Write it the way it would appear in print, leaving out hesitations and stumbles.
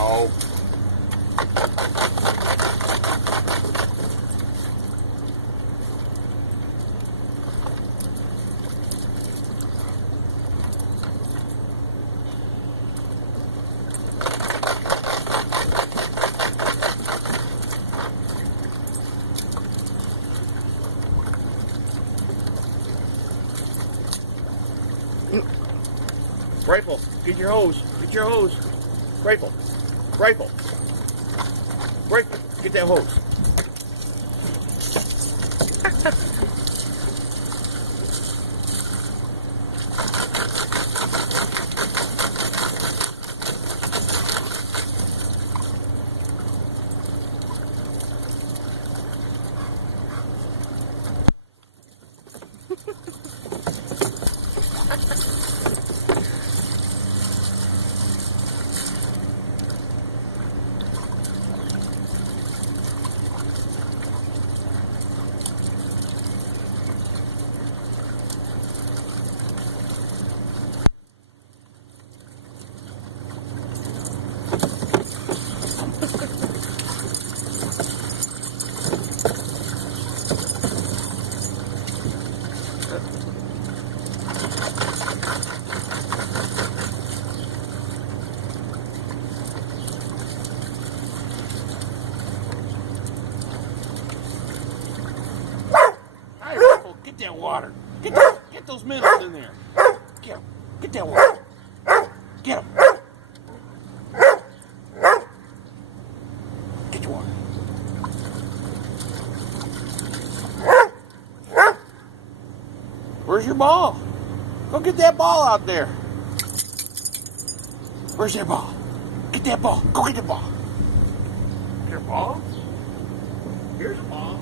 No. Rifle, get your hose. Get your hose. Rifle. Rifle. Rifle. Get that hose. Get that water. Get those minnows in there. Get them. Get that water. Get them. Get your water. Where's your ball? Go get that ball out there. Where's your ball? Get that ball. Go get the ball. Get your ball? Here's a ball.